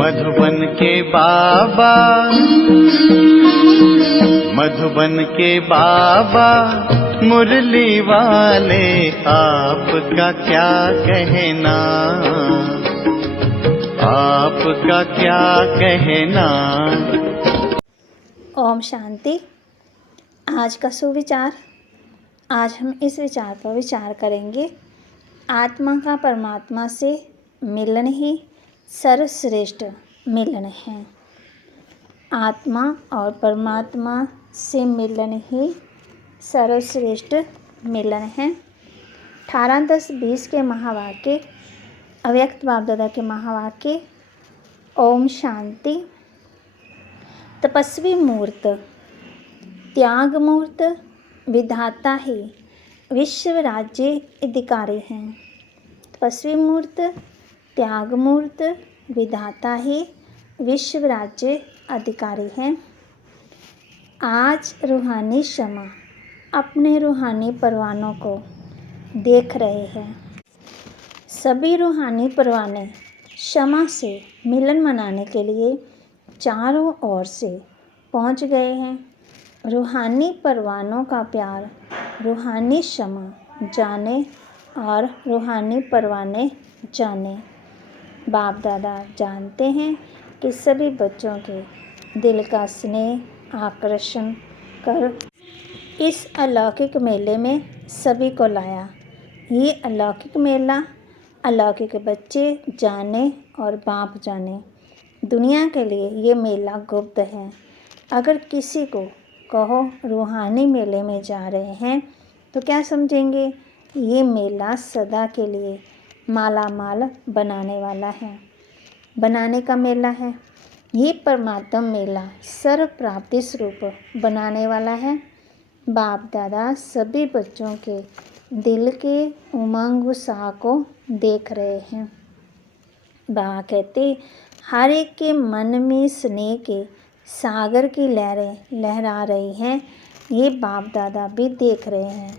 मधुबन के बाबा, मधुबन के बाबा मुरली वाले, आपका क्या कहना, आपका क्या कहना। ओम शांति। आज का सुविचार। आज हम इस विचार पर विचार करेंगे। आत्मा का परमात्मा से मिलन ही सर्वश्रेष्ठ मिलन है। आत्मा और परमात्मा से मिलन ही सर्वश्रेष्ठ मिलन है। 18-10-20 के महावाक्य, अव्यक्त बाप दादा के महावाक्य। ओम शांति। तपस्वी मूर्त, त्याग मूर्त विधाता ही विश्व राज्य अधिकारी हैं। तपस्वी मूर्त, त्याग मूर्त विधाता ही विश्व राज्य अधिकारी हैं। आज रूहानी क्षमा अपने रूहानी परवानों को देख रहे हैं। सभी रूहानी परवाने क्षमा से मिलन मनाने के लिए चारों ओर से पहुंच गए हैं। रूहानी परवानों का प्यार रूहानी क्षमा जाने और रूहानी परवाने जाने। बाप दादा जानते हैं कि सभी बच्चों के दिल का स्नेह आकर्षण कर इस अलौकिक मेले में सभी को लाया। ये अलौकिक मेला अलौकिक बच्चे जाने और बाप जाने। दुनिया के लिए ये मेला गुप्त है। अगर किसी को कहो रूहानी मेले में जा रहे हैं तो क्या समझेंगे? ये मेला सदा के लिए माला माल बनाने वाला है, बनाने का मेला है। ये परमात्म मेला सर्व प्राप्ति स्वरूप बनाने वाला है। बाप दादा सभी बच्चों के दिल के उमंग उत्साह को देख रहे हैं। बाबा कहते हर एक के मन में स्नेह के सागर की लहरें लहरा रही हैं। ये बाप दादा भी देख रहे हैं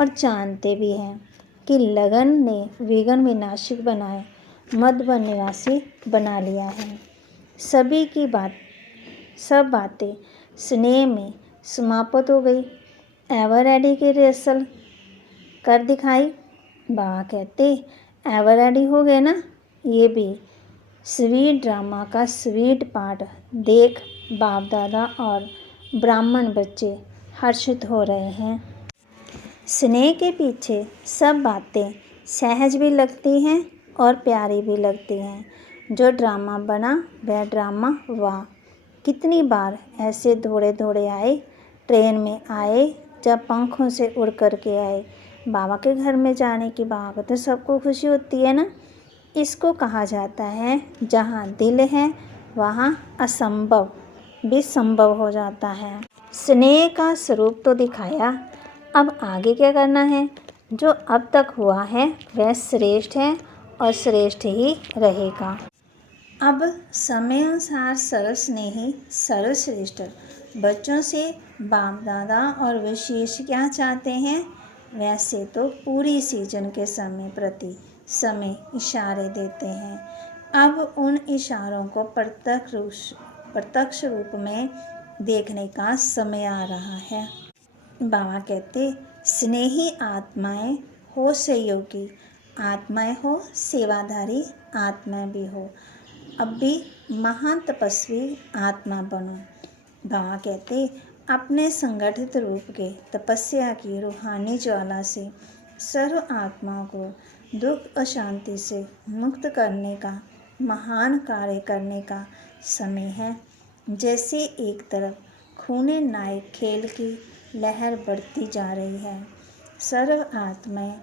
और जानते भी हैं कि लगन ने विघ्न विनाशक बनाए मधुबन निवासी बना लिया है। सभी की सब बातें स्नेह में समाप्त हो गई। एवर रेडी की रिहर्सल कर दिखाई। बाबा कहते एवर रेडी हो गए ना। ये भी स्वीट ड्रामा का स्वीट पार्ट देख बाप दादा और ब्राह्मण बच्चे हर्षित हो रहे हैं। स्नेह के पीछे सब बातें सहज भी लगती हैं और प्यारी भी लगती हैं। जो ड्रामा बना वह ड्रामा वाह। कितनी बार ऐसे दौड़े दौड़े आए, ट्रेन में आए, जब पंखों से उड़ कर के आए। बाबा के घर में जाने की बाबा को तो सबको खुशी होती है ना। इसको कहा जाता है जहाँ दिल है वहाँ असंभव भी संभव हो जाता है। स्नेह का स्वरूप तो दिखाया, अब आगे क्या करना है? जो अब तक हुआ है वह श्रेष्ठ है और श्रेष्ठ ही रहेगा। अब समय अनुसार सर्वस्नेही सर्वश्रेष्ठ बच्चों से बाप दादा और विशेष क्या चाहते हैं? वैसे तो पूरी सीजन के समय प्रति समय इशारे देते हैं। अब उन इशारों को प्रत्यक्ष रूप में देखने का समय आ रहा है। बाबा कहते स्नेही आत्माएं हो, सहयोगी आत्माएं हो, सेवाधारी आत्माएं भी हो। अब भी महान तपस्वी आत्मा बनो। बाबा कहते अपने संगठित रूप के तपस्या की रूहानी ज्वाला से सर्व आत्माओं को दुख अशांति से मुक्त करने का महान कार्य करने का समय है। जैसे एक तरफ खूने नायक खेल की लहर बढ़ती जा रही है, सर्व आत्माएं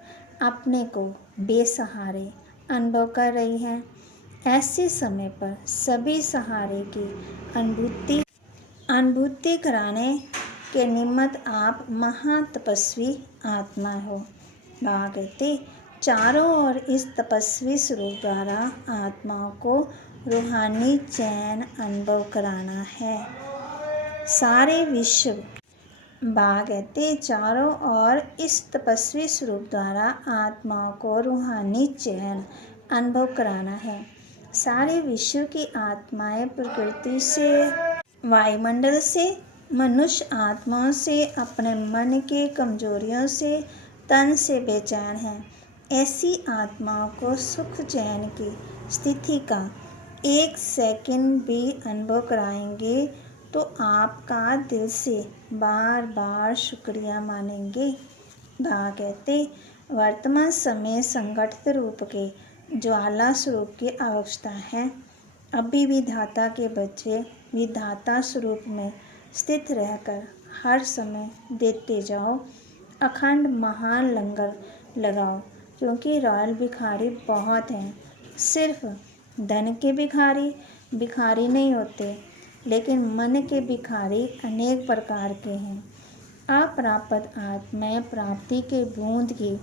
अपने को बेसहारे अनुभव कर रही हैं। ऐसे समय पर सभी सहारे की अनुभूति कराने के निमित्त आप महान तपस्वी आत्मा हो। बाबा कहते चारों ओर इस तपस्वी स्वरूप द्वारा आत्माओं को रूहानी चैन अनुभव कराना है। सारे विश्व बाबा कहते चारों ओर इस तपस्वी स्वरूप द्वारा आत्माओं को रूहानी चैन अनुभव कराना है। सारे विश्व की आत्माएं प्रकृति से, वायुमंडल से, मनुष्य आत्माओं से, अपने मन के कमजोरियों से, तन से बेचैन हैं। ऐसी आत्माओं को सुख चैन की स्थिति का 1 सेकंड भी अनुभव कराएंगे तो आपका दिल से बार बार शुक्रिया मानेंगे। बाबा कहते, वर्तमान समय संगठित रूप के ज्वाला स्वरूप की आवश्यकता है। अभी विधाता के बच्चे विधाता स्वरूप में स्थित रहकर हर समय देते जाओ, अखंड महान लंगर लगाओ, क्योंकि रॉयल भिखारी बहुत हैं। सिर्फ धन के भिखारी नहीं होते, लेकिन मन के भिखारी अनेक प्रकार के हैं। अप्राप्त आत्माएं प्राप्ति के बूंद की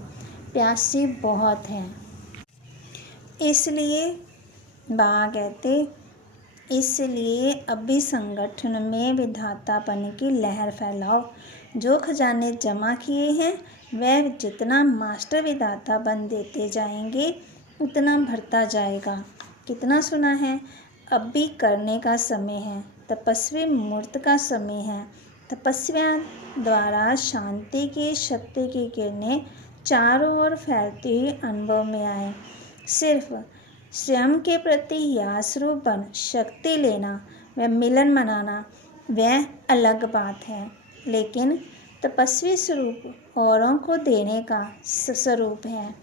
प्यासी बहुत हैं। इसलिए बाबा कहते, इसलिए अभी संगठन में विधातापन की लहर फैलाओ। जो खजाने जमा किए हैं वह जितना मास्टर विधाता बन देते जाएंगे उतना भरता जाएगा। कितना सुना है? अभी करने का समय है, तपस्वी मुहूर्त का समय है। तपस्या द्वारा शांति की शक्ति की किरणें चारों ओर फैलती हुई अनुभव में आए। सिर्फ स्वयं के प्रति यासरूप बन शक्ति लेना व मिलन मनाना वह अलग बात है, लेकिन तपस्वी स्वरूप औरों को देने का स्वरूप है।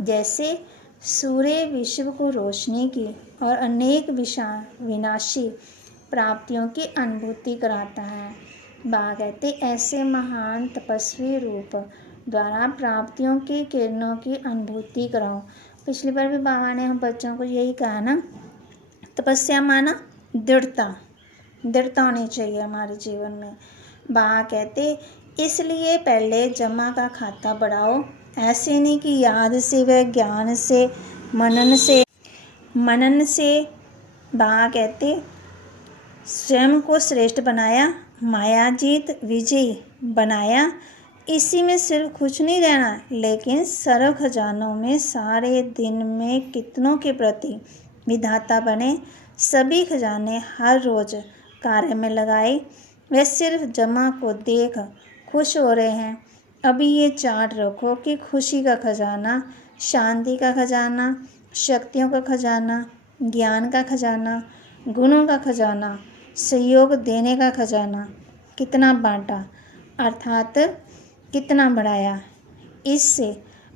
जैसे सूर्य विश्व को रोशनी की और अनेक विनाशी प्राप्तियों की अनुभूति कराता है। बाबा कहते, ऐसे महान तपस्वी रूप द्वारा प्राप्तियों की किरणों की अनुभूति कराओ। पिछली बार भी बाबा ने हम बच्चों को यही कहा ना, तपस्या माना दृढ़ता होनी चाहिए हमारे जीवन में। बाबा कहते, इसलिए पहले जमा का खाता बढ़ाओ। ऐसे नहीं कि याद से व ज्ञान से मनन से। बाबा कहते, स्वयं को श्रेष्ठ बनाया, मायाजीत विजयी बनाया। इसी में सिर्फ कुछ नहीं रहना, लेकिन सर्व खजानों में सारे दिन में कितनों के प्रति विधाता बने। सभी खजाने हर रोज कार्य में लगाए। वे सिर्फ जमा को देख खुश हो रहे हैं। अभी ये चार्ट रखो कि खुशी का खजाना, शांति का खजाना, शक्तियों का खजाना, ज्ञान का खजाना, गुणों का खजाना, सहयोग देने का खजाना कितना बांटा, अर्थात कितना बढ़ाया। इससे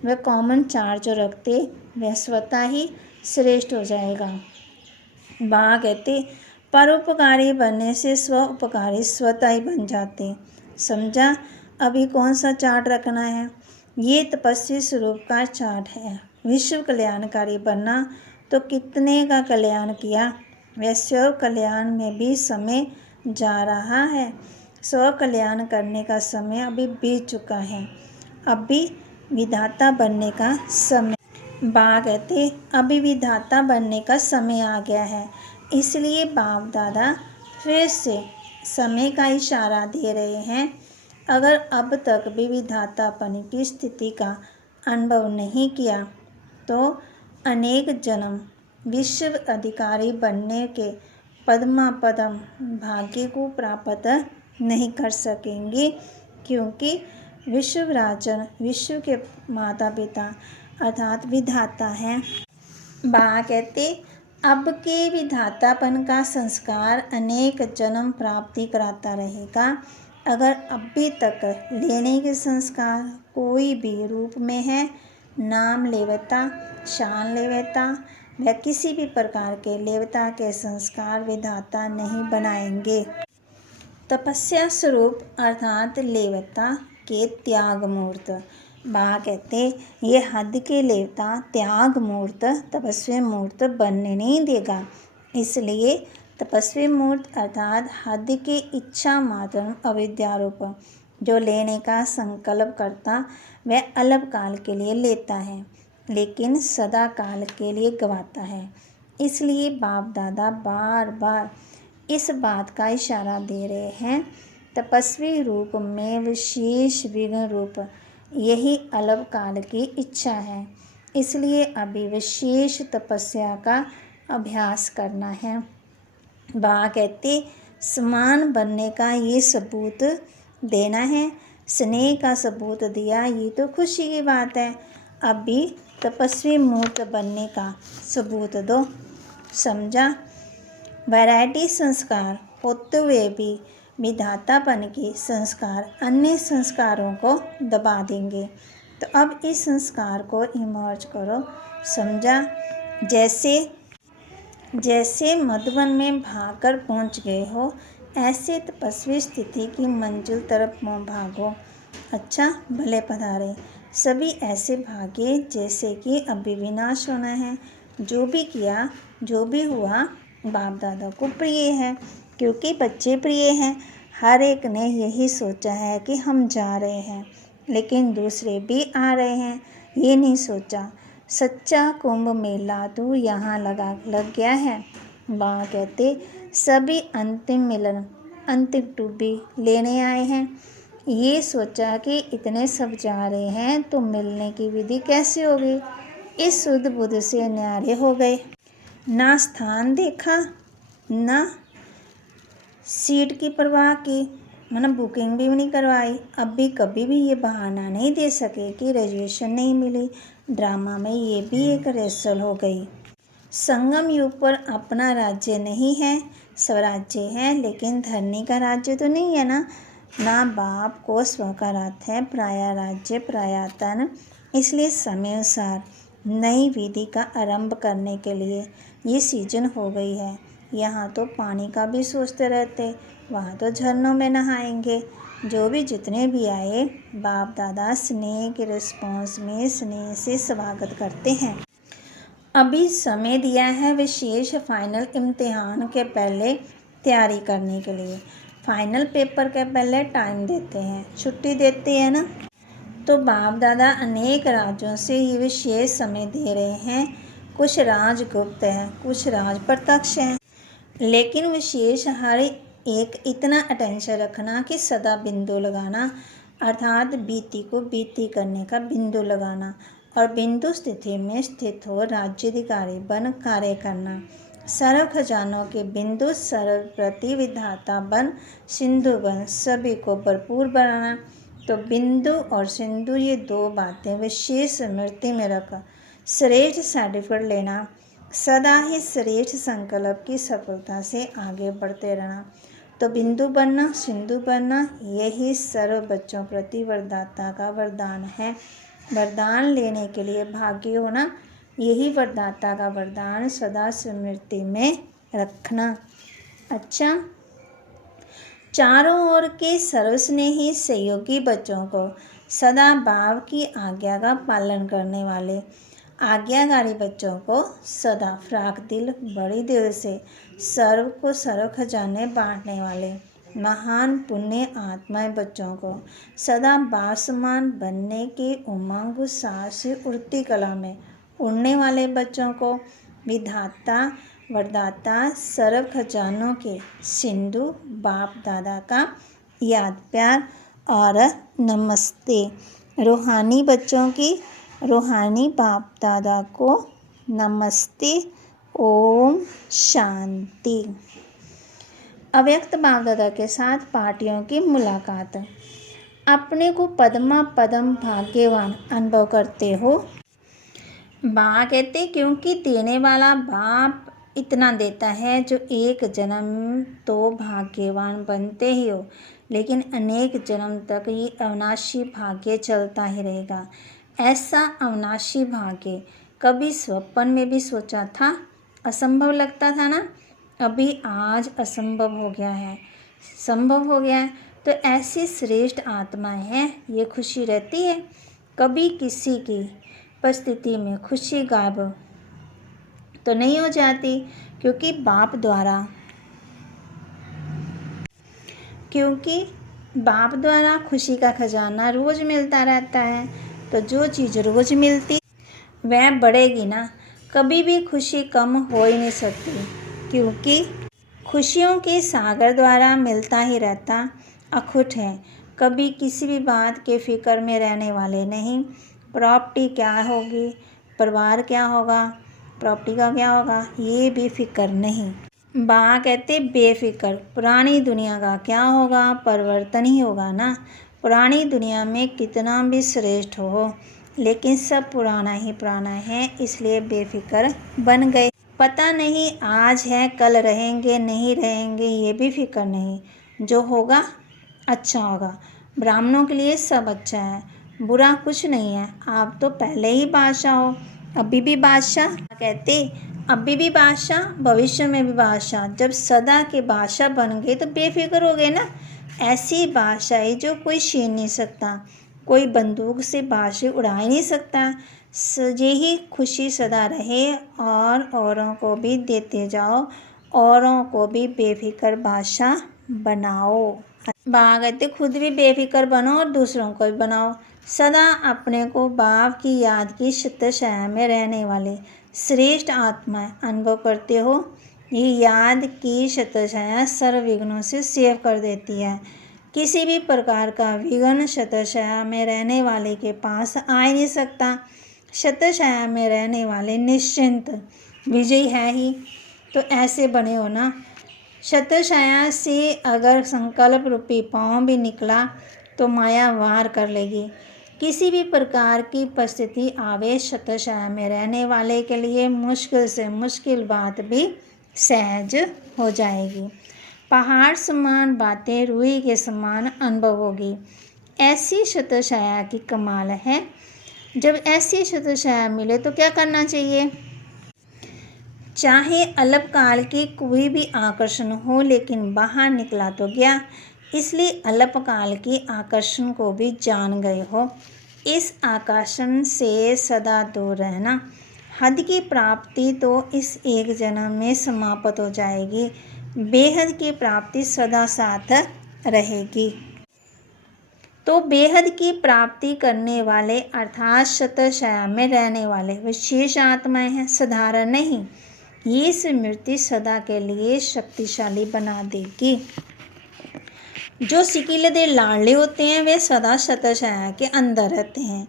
वह कॉमन चार्ज जो रखते वह स्वतः ही श्रेष्ठ हो जाएगा। बाबा कहते, परोपकारी बनने से स्व उपकारी स्वतः ही बन जाते। समझा? अभी कौन सा चार्ट रखना है? ये तपस्वी स्वरूप का चार्ट है। विश्व कल्याणकारी बनना तो कितने का कल्याण किया। वह स्व कल्याण में भी समय जा रहा है। स्व कल्याण करने का समय अभी बीत चुका है। अभी विधाता बनने का समय। बाबा कहते, अभी विधाता बनने का समय आ गया है। इसलिए बाप दादा फिर से समय का इशारा दे रहे हैं। अगर अब तक भी विधातापन की स्थिति का अनुभव नहीं किया तो अनेक जन्म विश्व अधिकारी बनने के पद्म भाग्य को प्राप्त नहीं कर सकेंगे, क्योंकि विश्व राजन विश्व के माता पिता अर्थात विधाता हैं। बाबा कहते, अब के विधातापन का संस्कार अनेक जन्म प्राप्ति कराता रहेगा। अगर अभी तक लेने के संस्कार कोई भी रूप में है, नाम लेवता, शान लेवता, वह किसी भी प्रकार के लेवता के संस्कार विधाता नहीं बनाएंगे। तपस्या स्वरूप अर्थात लेवता के त्याग मूर्त। बाबा कहते, ये हद के लेवता त्याग मूर्त तपस्वी मूर्त बनने नहीं देगा। इसलिए तपस्वी मूर्त अर्थात हद की इच्छा मात्र अविद्यारूप जो लेने का संकल्प करता वह अल्प काल के लिए लेता है, लेकिन सदा काल के लिए गवाता है। इसलिए बाप दादा बार बार इस बात का इशारा दे रहे हैं, तपस्वी रूप में विशेष विघ्न रूप यही अल्प काल की इच्छा है। इसलिए अभी विशेष तपस्या का अभ्यास करना है। बा कहते समान बनने का ये सबूत देना है। स्नेह का सबूत दिया, ये तो खुशी की बात है। अब भी तपस्वी मूर्त बनने का सबूत दो। समझा? वैरायटी संस्कार होते हुए भी विधातापन के संस्कार अन्य संस्कारों को दबा देंगे। तो अब इस संस्कार को इमर्ज करो। समझा? जैसे मधुबन में भागकर पहुंच गए हो, ऐसे तपस्वी स्थिति की मंजिल तरफ भागो। अच्छा, भले पधारे। सभी ऐसे भागे जैसे कि अभी विनाश होना है। जो भी किया, जो भी हुआ, बाप दादा को प्रिय है, क्योंकि बच्चे प्रिय हैं। हर एक ने यही सोचा है कि हम जा रहे हैं, लेकिन दूसरे भी आ रहे हैं, ये नहीं सोचा। सच्चा कुंभ मेला तो यहाँ लग गया है। वहाँ कहते सभी अंतिम मिलन, अंतिम डुब्बी लेने आए हैं। ये सोचा कि इतने सब जा रहे हैं तो मिलने की विधि कैसे होगी। इस शुद्ध बुद्ध से न्यारे हो गए। ना स्थान देखा, ना सीट की परवाह की, मैंने बुकिंग भी नहीं करवाई। अब भी कभी भी ये बहाना नहीं दे सके कि रिजर्वेशन नहीं मिली। ड्रामा में ये भी एक रेसल हो गई। संगम युग पर अपना राज्य नहीं है, स्वराज्य है, लेकिन धरनी का राज्य तो नहीं है ना। ना बाप को स्व का अर्थ है प्राया राज्य प्रायातन। इसलिए समय अनुसार नई विधि का आरंभ करने के लिए ये सीजन हो गई है। यहाँ तो पानी का भी सोचते रहते, वहाँ तो झरनों में नहाएंगे। जो भी जितने भी आए, बाप दादा स्नेह के रिस्पॉन्स में स्नेह से स्वागत करते हैं। अभी समय दिया है विशेष फाइनल इम्तिहान के पहले तैयारी करने के लिए। फाइनल पेपर के पहले टाइम देते हैं, छुट्टी देते हैं ना। तो बाप दादा अनेक राज्यों से ये विशेष समय दे रहे हैं। कुछ राज गुप्त है, कुछ राज प्रत्यक्ष हैं, लेकिन विशेष हर एक इतना अटेंशन रखना कि सदा बिंदु लगाना, अर्थात बीती को बीती करने का बिंदु लगाना, और बिंदु स्थिति में स्थित हो राज्याधिकारी बन कार्य करना। सर्व खजानों के बिंदु सर्व प्रति विधाता बन सिंधु बन सभी को भरपूर बनाना। तो बिंदु और सिंधु ये दो बातें विशेष स्मृति में रख श्रेष्ठ सर्टिफिकेट लेना। सदा ही श्रेष्ठ संकल्प की सफलता से आगे बढ़ते रहना। तो बिंदु बनना, सिंधु बनना, यही सर्व बच्चों प्रति वरदाता का वरदान है। वरदान लेने के लिए भाग्य होना, यही वरदाता का वरदान सदा स्मृति में रखना। अच्छा, चारों ओर के सर्वस्नेही सहयोगी बच्चों को सदा बाप की आज्ञा का पालन करने वाले आज्ञाकारी बच्चों को सदा फ्राक दिल बड़ी दिल से सर्व को सर्व खजाने बांटने वाले महान पुण्य आत्माएं बच्चों को सदा बासमान बनने के उमंग उत्साह से उड़ती कला में उड़ने वाले बच्चों को विधाता वरदाता सर्व खजानों के सिंधु बाप दादा का याद प्यार और नमस्ते। रूहानी बच्चों की रूहानी बाप दादा को नमस्ते। ओम शांति। अव्यक्त बाप दादा के साथ पार्टियों की मुलाकात। अपने को पद्मा पदम भाग्यवान अनुभव करते हो। बा कहते क्योंकि देने वाला बाप इतना देता है जो एक जन्म तो भाग्यवान बनते ही हो, लेकिन अनेक जन्म तक ये अविनाशी भाग्य चलता ही रहेगा। ऐसा अविनाशी भाग्य कभी स्वप्न में भी सोचा था? असंभव लगता था ना। अभी आज असंभव हो गया है, संभव हो गया है। तो ऐसी श्रेष्ठ आत्माएं हैं, ये खुशी रहती है। कभी किसी की परिस्थिति में खुशी गायब तो नहीं हो जाती, क्योंकि बाप द्वारा खुशी का खजाना रोज़ मिलता रहता है। तो जो चीज़ रोज़ मिलती वह बढ़ेगी ना, कभी भी खुशी कम हो ही नहीं सकती, क्योंकि खुशियों के सागर द्वारा मिलता ही रहता अखुट है। कभी किसी भी बात के फिक्र में रहने वाले नहीं। प्रॉपर्टी क्या होगी, परिवार क्या होगा, प्रॉपर्टी का क्या होगा, ये भी फिक्र नहीं। बा कहते बेफिक्र, पुरानी दुनिया का क्या होगा, परिवर्तन ही होगा ना। पुरानी दुनिया में कितना भी श्रेष्ठ हो लेकिन सब पुराना ही पुराना है, इसलिए बेफिक्र बन गए। पता नहीं आज है कल रहेंगे नहीं रहेंगे, ये भी फिक्र नहीं, जो होगा अच्छा होगा। ब्राह्मणों के लिए सब अच्छा है, बुरा कुछ नहीं है। आप तो पहले ही बादशाह हो, अभी भी बादशाह कहते, अभी भी बादशाह भविष्य में भी बादशाह। जब सदा के बादशाह बन गए तो बेफिक्र हो गए ना। ऐसी बादशाही जो कोई छीन नहीं सकता, कोई बंदूक से बादशाही उड़ा ही नहीं सकता। यही खुशी सदा रहे और औरों को भी देते जाओ, औरों को भी बेफिक्र बादशाह बनाओ। कहते खुद भी बेफिक्र बनो और दूसरों को भी बनाओ। सदा अपने को बाप की याद की छत्रछाया में रहने वाले श्रेष्ठ आत्माएं अनुभव करते हो। ये याद की छत्रछाया सर्व विघ्नों से सेव कर देती है। किसी भी प्रकार का विघ्न छत्रछाया में रहने वाले के पास आ ही नहीं सकता। छत्रछाया में रहने वाले निश्चिंत विजयी है ही। तो ऐसे बने हो ना। छत्रछाया से अगर संकल्प रूपी पाँव भी निकला तो माया वार कर लेगी। किसी भी प्रकार की परिस्थिति आवे, छत्रछाया में रहने वाले के लिए मुश्किल से मुश्किल बात भी सहज हो जाएगी। पहाड़ समान बातें रुई के समान अनुभव होगी। ऐसी छत्रछाया की कमाल है। जब ऐसी छत्रछाया मिले तो क्या करना चाहिए। चाहे अल्पकाल की कोई भी आकर्षण हो, लेकिन बाहर निकला तो गया, इसलिए अल्पकाल की आकर्षण को भी जान गए हो। इस आकर्षण से सदा दूर रहना। हद की प्राप्ति तो इस एक जन्म में समाप्त हो जाएगी, बेहद की प्राप्ति सदा साथ रहेगी। तो बेहद की प्राप्ति करने वाले अर्थात छत्रछाया में रहने वाले विशेष आत्माएं हैं, साधारण नहीं। ये स्मृति सदा के लिए शक्तिशाली बना देगी। जो सिकिलदे लाडले होते हैं वे सदा छत्रछाया के अंदर रहते हैं।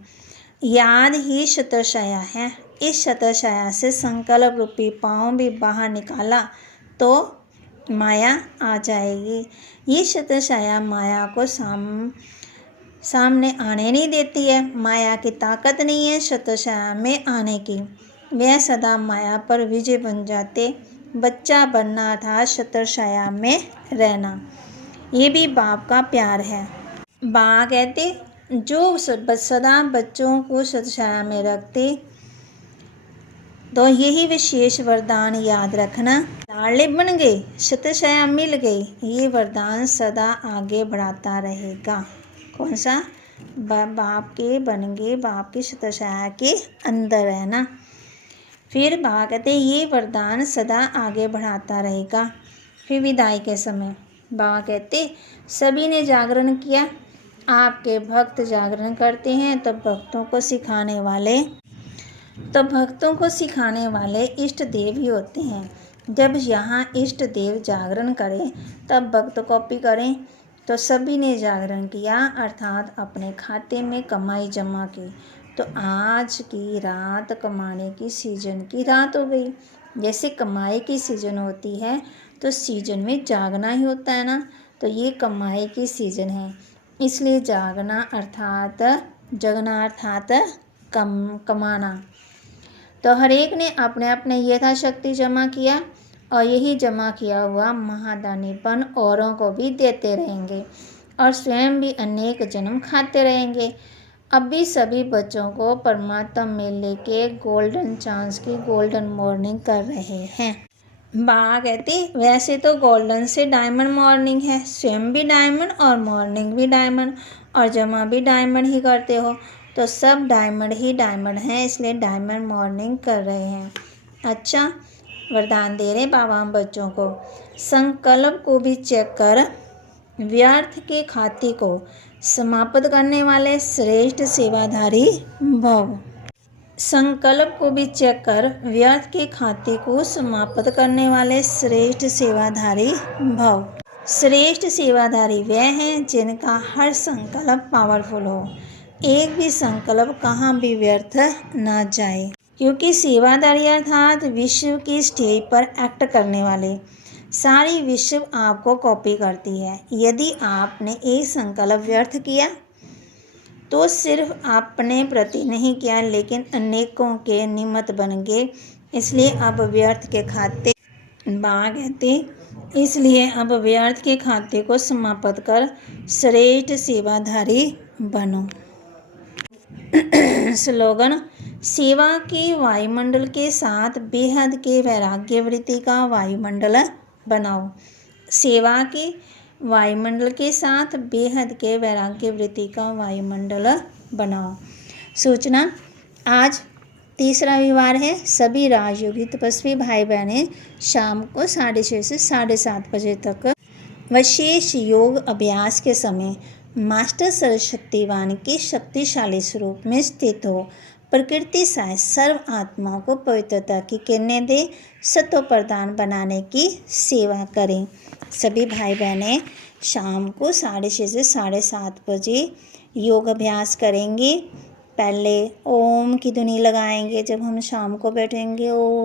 याद ही छत्रछाया है। इस छत्रछाया से संकल्प रूपी पाँव भी बाहर निकाला तो माया आ जाएगी। ये छत्रछाया माया को सामने आने नहीं देती है। माया की ताकत नहीं है छत्रछाया में आने की। वह सदा माया पर विजय बन जाते। बच्चा बनना था छत्रछाया में रहना, ये भी बाप का प्यार है। बा कहते जो सदा बच्चों को छत्रछाया में रखते, तो यही विशेष वरदान याद रखना। लाडले बन गए, छत्रछाया मिल गई, ये वरदान सदा आगे बढ़ाता रहेगा। कौन सा, बाप के बन गए, बाप की छत्रछाया के अंदर रहना। फिर बा कहते ये वरदान सदा आगे बढ़ाता रहेगा। फिर विदाई के समय बा कहते सभी ने जागरण किया। आपके भक्त जागरण करते हैं तो भक्तों को सिखाने वाले इष्ट देव ही होते हैं। जब यहाँ इष्ट देव जागरण करें तब भक्त कॉपी करें। तो सभी ने जागरण किया अर्थात अपने खाते में कमाई जमा की। तो आज की रात कमाने की सीजन की रात हो गई। जैसे कमाई की सीजन होती है तो सीजन में जागना ही होता है ना। तो ये कमाई की सीजन है, इसलिए जागना अर्थात जगना अर्थात कमाना। तो हर एक ने अपने अपने यथाशक्ति जमा किया और यही जमा किया हुआ महादानीपन औरों को भी देते रहेंगे और स्वयं भी अनेक जन्म खाते रहेंगे। अब भी सभी बच्चों को परमात्मा में लेके गोल्डन चांस की गोल्डन मॉर्निंग कर रहे हैं। बा कहती वैसे तो गोल्डन से डायमंड मॉर्निंग है, स्वयं भी डायमंड और मॉर्निंग भी डायमंड और जमा भी डायमंड ही करते हो। तो सब डायमंड ही डायमंड हैं, इसलिए डायमंड मॉर्निंग कर रहे हैं। अच्छा वरदान दे रहे बाबा हम बच्चों को। संकल्प को भी चेक कर व्यर्थ के खाते को समाप्त करने वाले श्रेष्ठ सेवाधारी भव। संकल्प को भी चेक कर व्यर्थ के खाते को समाप्त करने वाले श्रेष्ठ सेवाधारी भव। श्रेष्ठ सेवाधारी वह हैं जिनका हर संकल्प पावरफुल हो, एक भी संकल्प कहाँ भी व्यर्थ ना जाए। क्योंकि सेवादारी अर्थात विश्व की स्टेज पर एक्ट करने वाले, सारी विश्व आपको कॉपी करती है। यदि आपने एक संकल्प व्यर्थ किया तो सिर्फ अपने प्रति नहीं किया लेकिन अनेकों के निमित्त बन गए। इसलिए अब व्यर्थ के खाते बाबा कहते, इसलिए अब व्यर्थ के खाते को समाप्त कर श्रेष्ठ सेवाधारी बनो। स्लोगन, सेवा के वायुमंडल के साथ बेहद के वैराग्य वृत्ति का वायुमंडल बनाओ। सेवा के वायुमंडल के साथ बेहद के वैराग्य वृत्ति का वायुमंडल बनाओ। सूचना, आज तीसरा रविवार है। सभी राजयोगी तपस्वी भाई बहनें शाम को 6:30 से 7:30 बजे तक विशेष योग अभ्यास के समय मास्टर सर्वशक्तिवान के शक्तिशाली स्वरूप में स्थित हो प्रकृति सहित सर्व आत्माओं को पवित्रता की किरणें दे सत्व प्रदान बनाने की सेवा करें। सभी भाई बहनें शाम को 6:30 से 7:30 बजे योग अभ्यास करेंगे। पहले ओम की ध्वनि लगाएंगे जब हम शाम को बैठेंगे। ओम।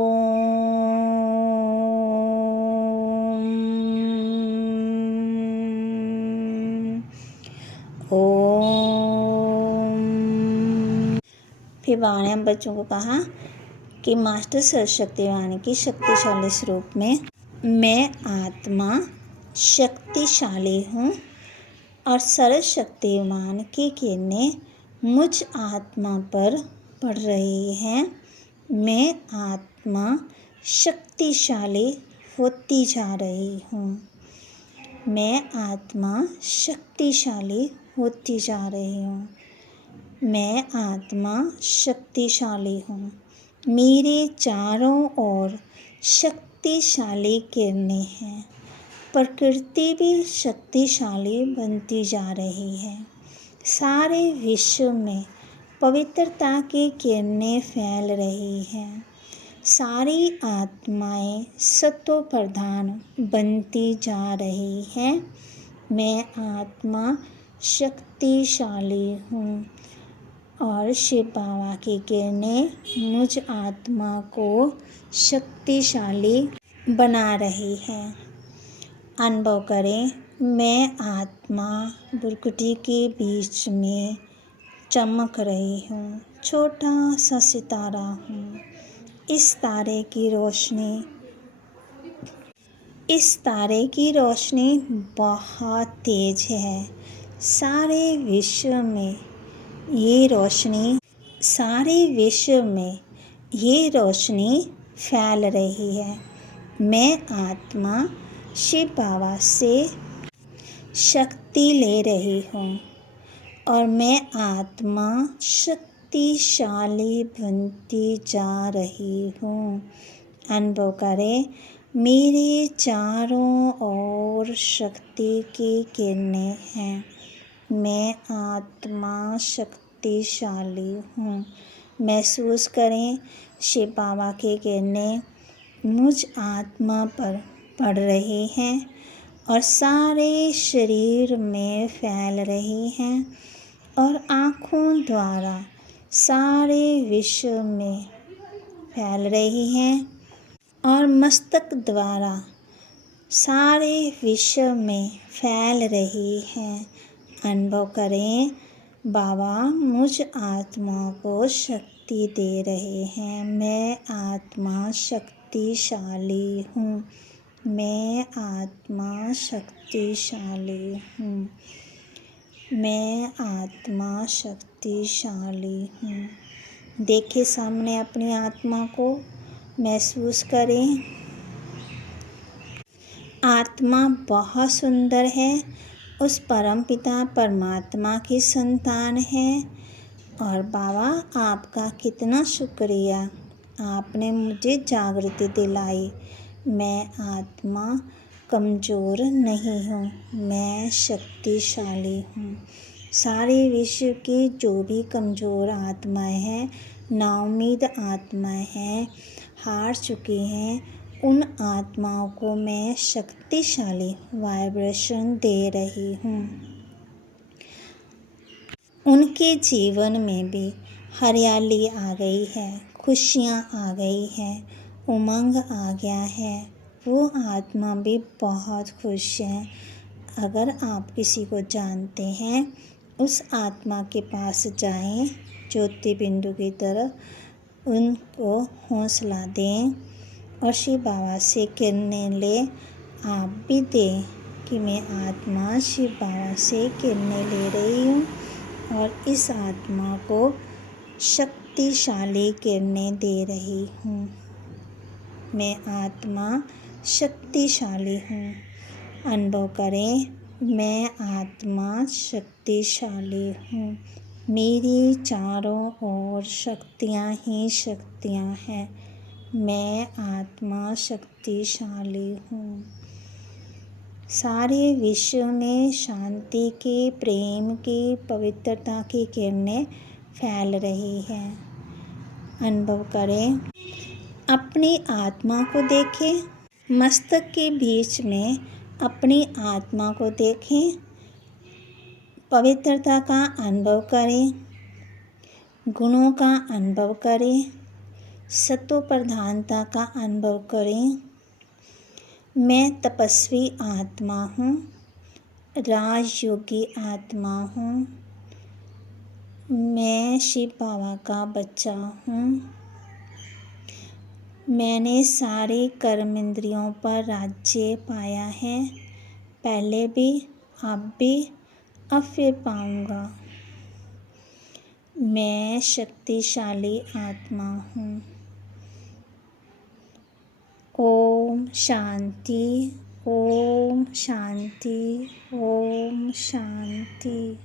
फिर बाबा ने हम बच्चों को कहा कि मास्टर सर्वशक्तिवान की शक्तिशाली स्वरूप में मैं आत्मा शक्तिशाली हूँ और सर्वशक्तिवान की किरणें मुझ आत्मा पर पड़ रही हैं। मैं आत्मा शक्तिशाली होती जा रही हूँ। मैं आत्मा शक्तिशाली होती जा रही हूँ। मैं आत्मा शक्तिशाली हूँ। मेरे चारों ओर शक्तिशाली किरणें हैं। प्रकृति भी शक्तिशाली बनती जा रही है। सारे विश्व में पवित्रता की किरणें फैल रही हैं। सारी आत्माएं सत्व प्रधान बनती जा रही हैं। मैं आत्मा शक्तिशाली हूँ और शिव बाबा की किरणें मुझ आत्मा को शक्तिशाली बना रही है। अनुभव करें, मैं आत्मा बुरकुटी के बीच में चमक रही हूँ। छोटा सा सितारा हूँ। इस तारे की रोशनी बहुत तेज है। सारे विश्व में ये रोशनी फैल रही है। मैं आत्मा शिव बाबा से शक्ति ले रही हूँ और मैं आत्मा शक्तिशाली बनती जा रही हूँ। अनुभव करें, मेरे चारों ओर शक्ति की किरणें हैं। मैं आत्मा शक्तिशाली हूँ। महसूस करें, शिव बाबा की किरणें मुझ आत्मा पर पड़ रही हैं और सारे शरीर में फैल रही हैं और आँखों द्वारा सारे विश्व में फैल रही हैं और मस्तक द्वारा सारे विश्व में फैल रही हैं। अनुभव करें, बाबा मुझ आत्मा को शक्ति दे रहे हैं। मैं आत्मा शक्तिशाली हूँ। मैं आत्मा शक्तिशाली हूँ। मैं आत्मा शक्तिशाली हूँ। देखें सामने अपनी आत्मा को, महसूस करें। आत्मा बहुत सुंदर है। उस परम पिता परमात्मा की संतान है। और बाबा आपका कितना शुक्रिया, आपने मुझे जागृति दिलाई। मैं आत्मा कमज़ोर नहीं हूँ, मैं शक्तिशाली हूँ। सारे विश्व की जो भी कमज़ोर आत्माएं हैं, नाउम्मीद आत्माएं हैं, हार चुकी हैं, उन आत्माओं को मैं शक्तिशाली वाइब्रेशन दे रही हूँ। उनके जीवन में भी हरियाली आ गई है, खुशियाँ आ गई हैं, उमंग आ गया है, वो आत्मा भी बहुत खुश है। अगर आप किसी को जानते हैं, उस आत्मा के पास जाएं, ज्योति बिंदु की तरफ उनको हौसला दें और शिव बाबा से किरणें लें। आप भी दें कि मैं आत्मा शिव बाबा से किरणें ले रही हूँ और इस आत्मा को शक्तिशाली किरणें दे रही हूँ। मैं आत्मा शक्तिशाली हूँ। अनुभव करें, मैं आत्मा शक्तिशाली हूँ। मेरी चारों ओर शक्तियाँ ही शक्तियाँ हैं। मैं आत्मा शक्तिशाली हूँ। सारे विश्व में शांति की, प्रेम की, पवित्रता की किरणें फैल रही हैं। अनुभव करें, अपनी आत्मा को देखें, मस्तक के बीच में अपनी आत्मा को देखें, पवित्रता का अनुभव करें, गुणों का अनुभव करें, सत्व प्रधानता का अनुभव करें। मैं तपस्वी आत्मा हूँ, राजयोगी आत्मा हूँ। मैं शिव बाबा का बच्चा हूँ। मैंने सारे कर्म इंद्रियों पर राज्य पाया है, पहले भी, अब भी, अब फिर पाऊँगा। मैं शक्तिशाली आत्मा हूँ। ओम शांति, ओम शांति, ओम शांति।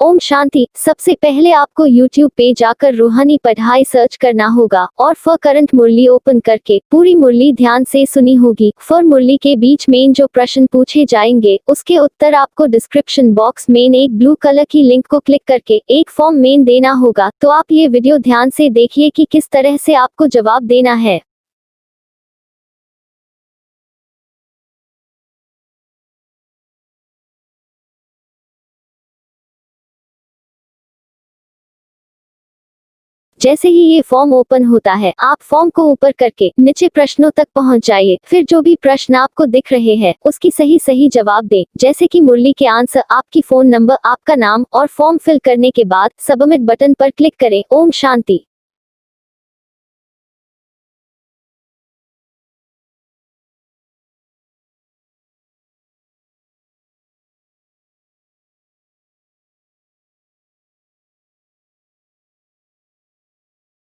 ओम शांति। सबसे पहले आपको YouTube पे जाकर रूहानी पढ़ाई सर्च करना होगा और फॉर करंट मुरली ओपन करके पूरी मुरली ध्यान से सुनी होगी। फॉर मुरली के बीच में जो प्रश्न पूछे जाएंगे उसके उत्तर आपको डिस्क्रिप्शन बॉक्स में एक ब्लू कलर की लिंक को क्लिक करके एक फॉर्म में देना होगा। तो आप ये वीडियो ध्यान से देखिए कि किस तरह से आपको जवाब देना है। जैसे ही ये फॉर्म ओपन होता है, आप फॉर्म को ऊपर करके नीचे प्रश्नों तक पहुंच जाइए। फिर जो भी प्रश्न आपको दिख रहे हैं उसकी सही जवाब दें, जैसे कि मुरली के आंसर, आपकी फोन नंबर, आपका नाम और फॉर्म फिल करने के बाद सबमिट बटन पर क्लिक करें। ओम शांति।